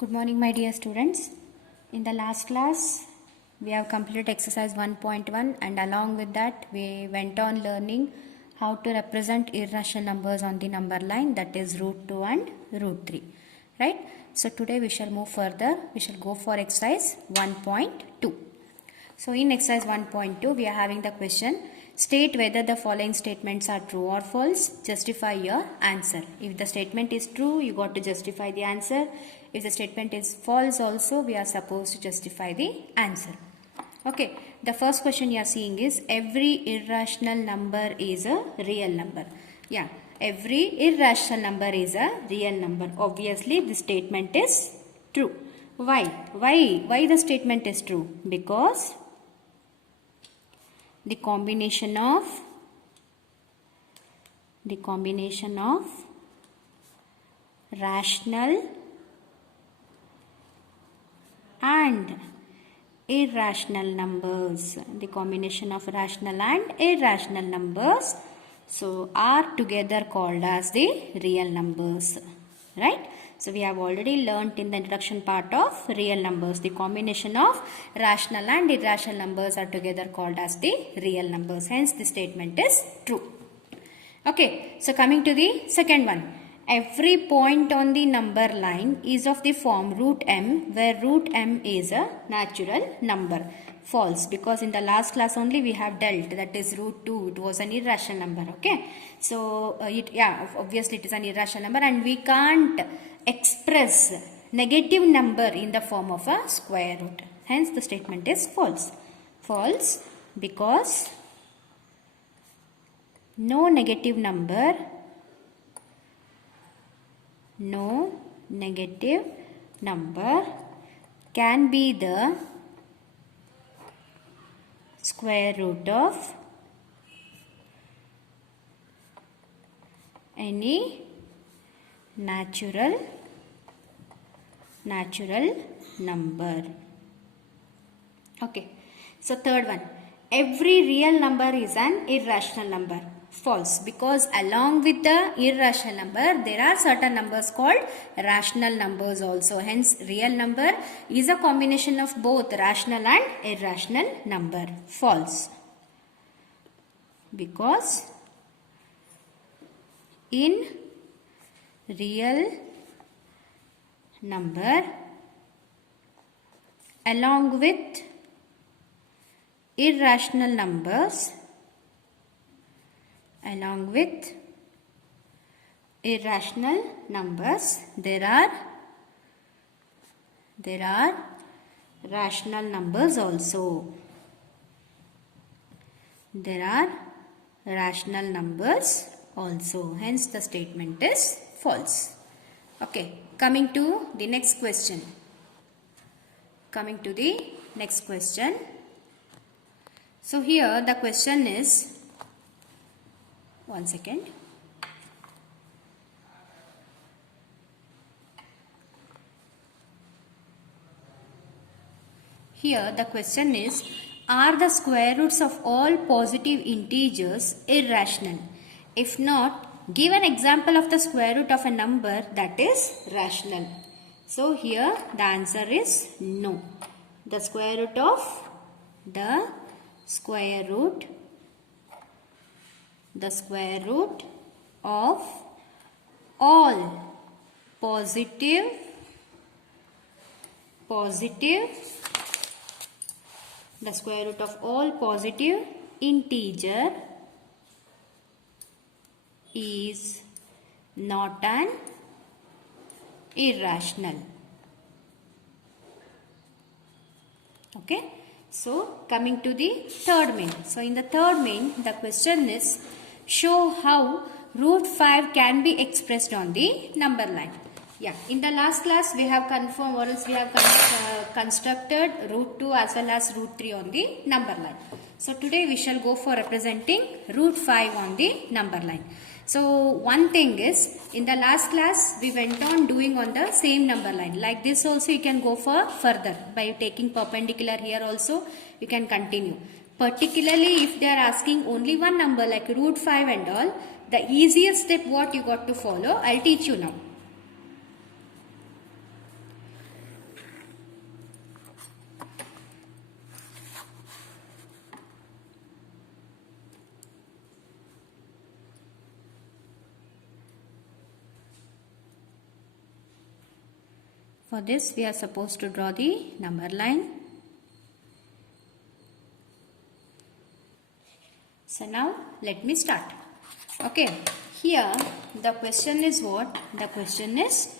Good morning, my dear students. In the last class, we have completed exercise 1.1 and along with that, we went on learning how to represent irrational numbers on the number line, that is root 2 and root 3. Right? So today we shall move further. We shall go for exercise 1.2. So in exercise 1.2, we are having the question, state whether the following statements are true or false. Justify your answer. If the statement is true, you got to justify the answer. If the statement is false also, we are supposed to justify the answer. Okay, the first question you are seeing is, every irrational number is a real number. Yeah, every irrational number is a real number. Obviously, the statement is true. Why? Why the statement is true? Because the combination of rational and irrational numbers, so are together called as the real numbers, right? So we have already learnt in the introduction part of real numbers, the combination of rational and irrational numbers are together called as the real numbers. Hence the statement is true. Okay, so coming to the second one. Every point on the number line is of the form root m, where root m is a natural number. False, because in the last class only we have dealt, that is root 2, it was an irrational number. Okay, so obviously it is an irrational number and we can't express negative number in the form of a square root. Hence the statement is false. False because no negative number can be the square root of any natural number. Okay, so third one, every real number is an irrational number. False, because along with the irrational number, there are certain numbers called rational numbers also. Hence, real number is a combination of both rational and irrational number. False, because in real number, along with irrational numbers, there are rational numbers also. Hence the statement is false. Okay, coming to the next question. So here the question is, one second. Here the question is, are the square roots of all positive integers irrational? If not, give an example of the square root of a number that is rational. So here the answer is no. The square root of all positive integer is not an irrational. Okay, so coming to the third main. So in the third main, the question is, show how root 5 can be expressed on the number line. Yeah, in the last class we have confirmed, or else we have constructed root 2 as well as root 3 on the number line. So today we shall go for representing root 5 on the number line. So one thing is, in the last class we went on doing on the same number line. Like this also you can go for further by taking perpendicular here also you can continue. Particularly if they are asking only one number like root 5 and all, the easiest step what you got to follow, I'll teach you now. For this we are supposed to draw the number line. So now let me start. Okay, here the question is what? The question is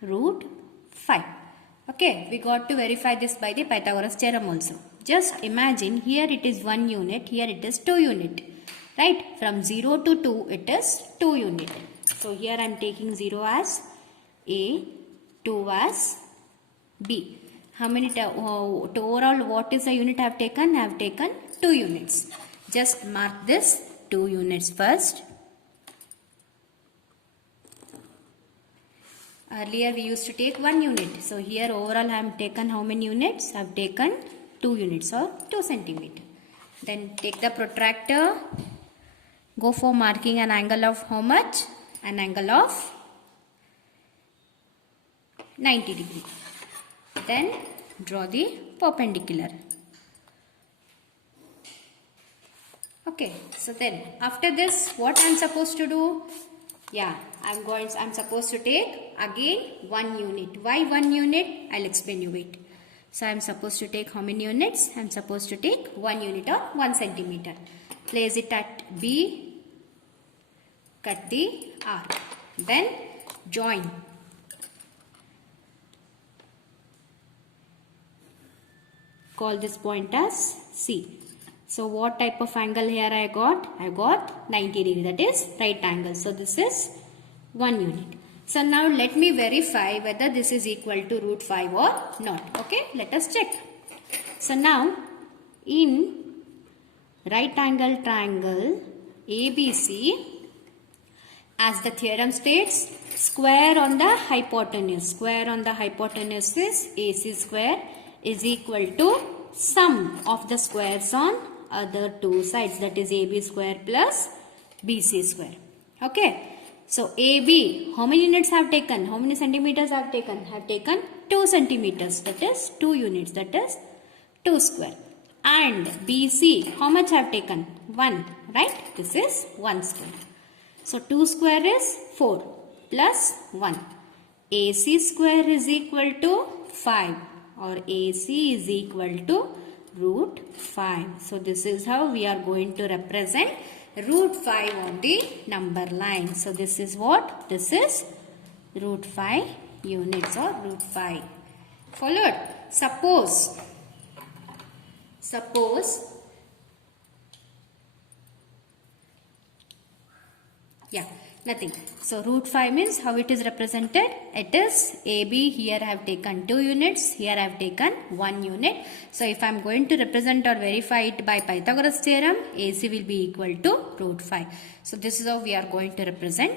root 5. Okay, we got to verify this by the Pythagoras theorem also. Just imagine here it is 1 unit, here it is 2 unit. Right, from 0 to 2 it is 2 unit. So here I am taking 0 as A, 2 as B. How many overall what is the unit I have taken? I have taken 2 units. Just mark this 2 units first. Earlier we used to take 1 unit. So here overall I have taken how many units? I have taken 2 units or 2 centimeter. Then take the protractor. Go for marking an angle of how much? An angle of 90 degree. Then draw the perpendicular. Okay, so then after this what I am supposed to do? Yeah, I am supposed to take again 1 unit. Why 1 unit? I'll explain you, wait. So I am supposed to take how many units? I am supposed to take 1 unit or 1 centimeter. Place it at B. Cut the arc. Then join. Call this point as C. So what type of angle here I got? I got 90 degree, that is right angle. So this is 1 unit. So now let me verify whether this is equal to root 5 or not. Okay, let us check. So now in right angle triangle ABC, as the theorem states, square on the hypotenuse. Square on the hypotenuse is AC square is equal to sum of the squares on other two sides, that is AB square plus BC square. Okay. So AB, how many units have taken? How many centimeters have taken? Have taken 2 centimeters, that is 2 units, that is 2 square. And BC, how much have taken? 1, right? This is 1 square. So 2 square is 4 plus 1. AC square is equal to 5, or AC is equal to root 5. So this is how we are going to represent root 5 on the number line. So this is what? This is root 5 units or root 5. Followed? Suppose nothing. So root 5 means how it is represented? It is AB. Here I have taken 2 units. Here I have taken 1 unit. So if I am going to represent or verify it by Pythagoras theorem, AC will be equal to root 5. So this is how we are going to represent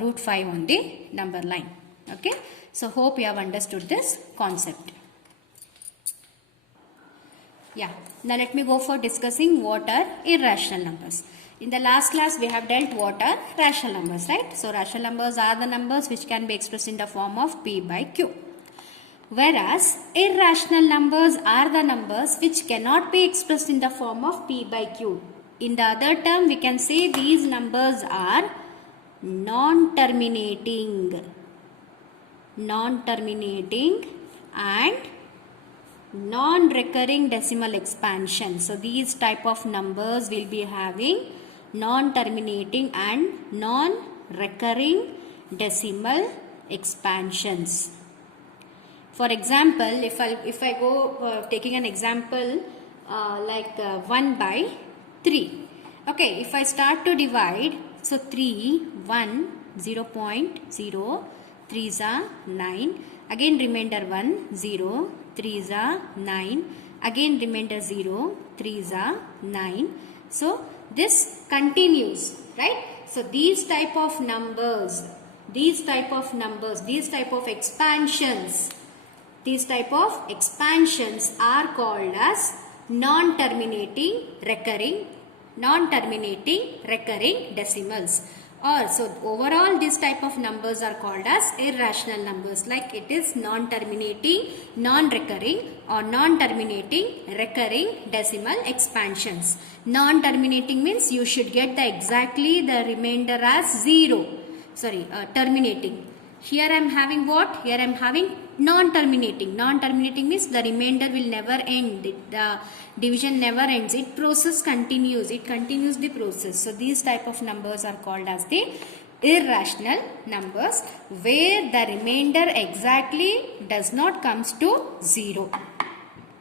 root 5 on the number line. Okay. So hope you have understood this concept. Yeah. Now let me go for discussing what are irrational numbers. In the last class, we have dealt what are rational numbers, right? So, rational numbers are the numbers which can be expressed in the form of P by Q. Whereas, irrational numbers are the numbers which cannot be expressed in the form of P by Q. In the other term, we can say these numbers are non-terminating and non-recurring decimal expansion. So, these type of numbers will be having non-terminating and non-recurring decimal expansions. For example, if I go taking an example like 1 by 3. Okay, if I start to divide, so 3, 1, 0.0, 3 is 9, again remainder 1, 0, 3 is 9, again remainder 0, 3 is 9. So this continues, right? So these type of numbers, these type of expansions are called as non-terminating recurring decimals. Or so overall these type of numbers are called as irrational numbers, like it is non-terminating, non-recurring or non-terminating recurring decimal expansions. Non-terminating means you should get exactly the remainder as 0. Terminating. Here I am having what? Here I am having non-terminating. Non-terminating means the remainder will never end. The division never ends. It process continues. It continues the process. So these type of numbers are called as the irrational numbers, where the remainder exactly does not comes to 0.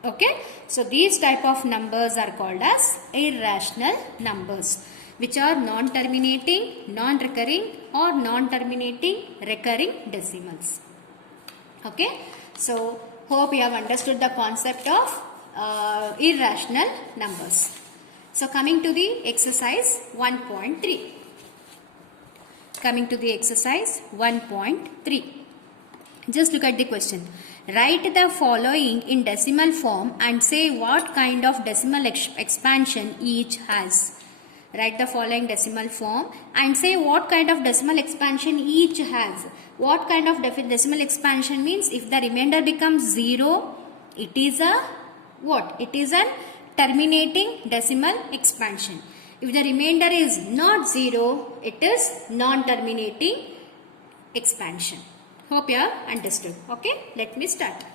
Okay. So these type of numbers are called as irrational numbers, which are non-terminating, non-recurring or non-terminating recurring decimals. Okay. So hope you have understood the concept of irrational numbers. So coming to the exercise 1.3. Coming to the exercise 1.3. Just look at the question. Write the following in decimal form and say what kind of decimal expansion each has. Write the following decimal form and say what kind of decimal expansion each has. What kind of decimal expansion means if the remainder becomes 0, it is a what? It is a terminating decimal expansion. If the remainder is not 0, it is non-terminating expansion. Hope you have understood. Okay, let me start.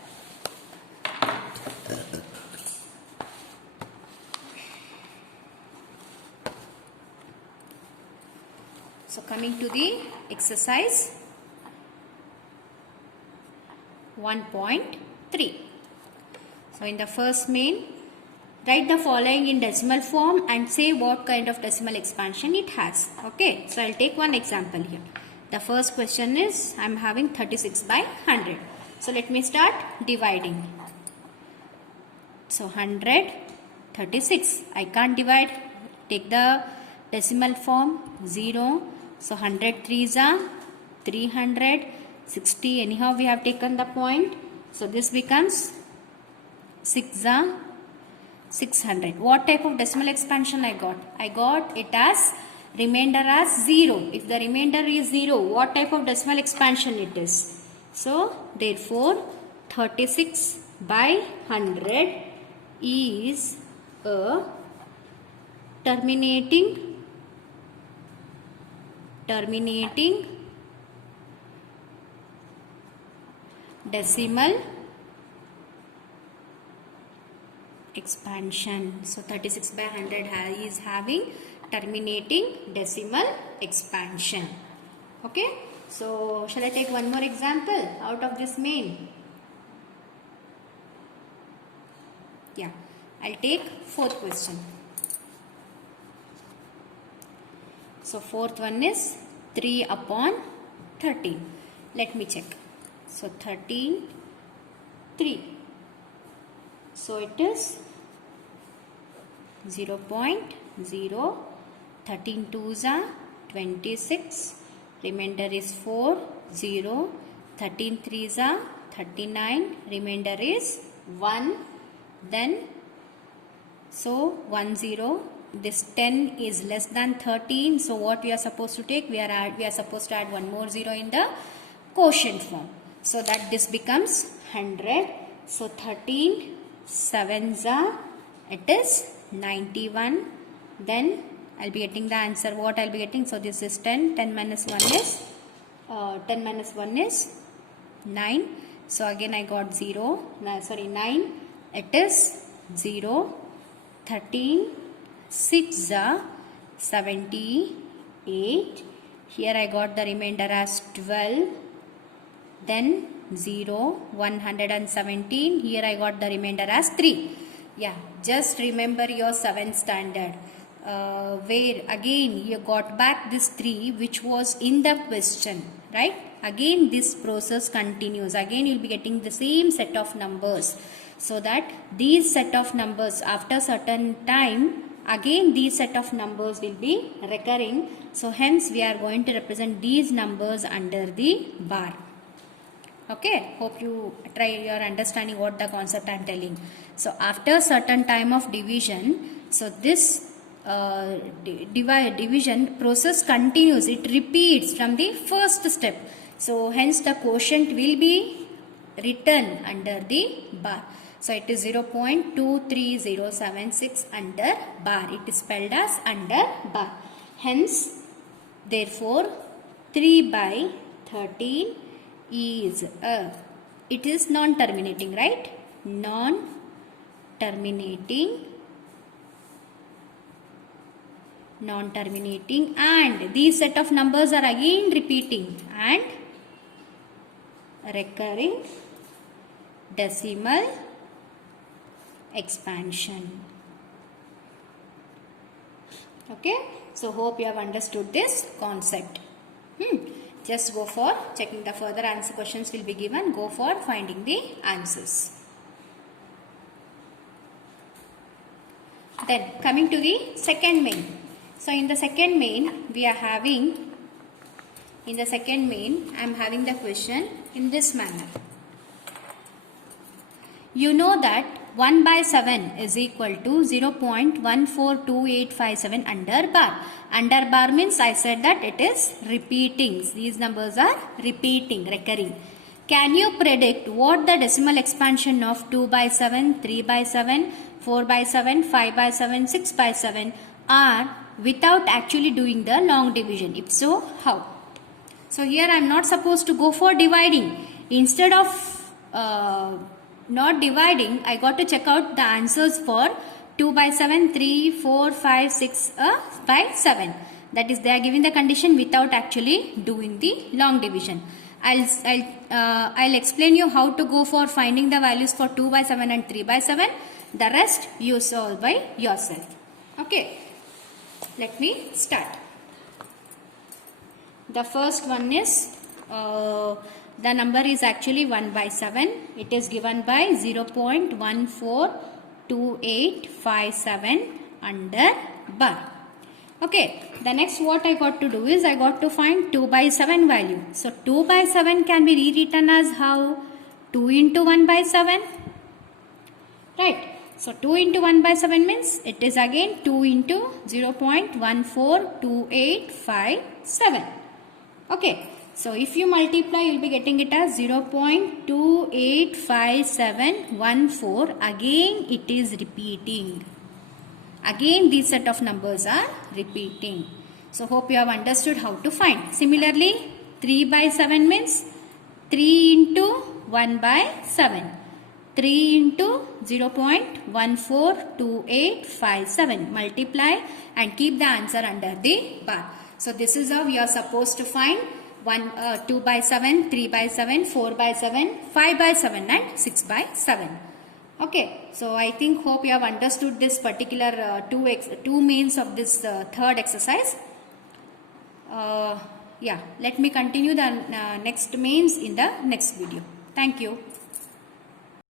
So coming to the exercise 1.3. So in the first main, write the following in decimal form and say what kind of decimal expansion it has. Okay, so I'll take one example here. The first question is, I'm having 36 by 100. So let me start dividing. So 100, 36. I can't divide. Take the decimal form 0. So 100 3s are 300, 60. Anyhow, we have taken the point. So this becomes 6 are 600. What type of decimal expansion I got? I got it as remainder as 0. If the remainder is 0, what type of decimal expansion it is? So therefore 36 by 100 is a terminating decimal expansion. So 36 by 100 is having terminating decimal expansion. Okay. So shall I take one more example out of this main? Yeah. I'll take fourth question. So fourth one is 3 upon 13. Let me check. So 13, 3. So it is 0.0. 13 2s are 26. Remainder is 4, 0. 13 3s are 39. Remainder is 1. Then, so 1 0. This 10 is less than 13. So what we are supposed to take? We are supposed to add one more 0 in the quotient form. So that this becomes 100. So 13 7s are, it is 91. Then I'll be getting the answer. What I'll be getting? So this is 10. 10 minus 1 is 10 minus 1 is 9. So again I got 0. 9. It is 0. 13 6 are 78. Here I got the remainder as 12. Then 0, 117. Here I got the remainder as 3. Yeah, just remember your 7th standard. Where again you got back this 3 which was in the question, right? Again this process continues. Again you will be getting the same set of numbers. So that these set of numbers after certain time, again these set of numbers will be recurring. So hence we are going to represent these numbers under the bar. Okay, hope you try your understanding what the concept I am telling. So after certain time of division, so this division process continues. It repeats from the first step. So hence the quotient will be written under the bar. So it is 0.23076 under bar. It is spelled as under bar. Hence, therefore, 3 by 13 is a. It is non-terminating, right? Non-terminating, and these set of numbers are again repeating and recurring decimal expansion. Okay, so hope you have understood this concept. Just go for checking the further answer questions will be given. Go for finding the answers. Then coming to the second main. So in the second main we are having, I am having the question in this manner. You know that 1 by 7 is equal to 0.142857 under bar. Under bar means I said that it is repeating. These numbers are repeating, recurring. Can you predict what the decimal expansion of 2 by 7, 3 by 7, 4 by 7, 5 by 7, 6 by 7 are without actually doing the long division? If so, how? So here I am not supposed to go for dividing. Instead of not dividing, I got to check out the answers for 2 by 7, 3, 4, 5, 6 by 7. That is, they are giving the condition without actually doing the long division. I'll explain you how to go for finding the values for 2 by 7 and 3 by 7. The rest you solve by yourself. Okay, let me start. The first one is the number is actually 1 by 7. It is given by 0.142857 under bar. Okay, the next what I got to do is I got to find 2 by 7 value. So 2 by 7 can be rewritten as how? 2 into 1 by 7. Right. So 2 into 1 by 7 means it is again 2 into 0.142857. Okay. So if you multiply, you will be getting it as 0.285714. Again it is repeating. Again these set of numbers are repeating. So hope you have understood how to find. Similarly, 3 by 7 means 3 into 1 by 7. 3 into 0.142857. Multiply and keep the answer under the bar. So this is how we are supposed to find 2 by 7, 3 by 7, 4 by 7, 5 by 7 and 6 by 7. Okay, so I think hope you have understood this particular two mains of this third exercise. Yeah, let me continue the next mains in the next video. Thank you.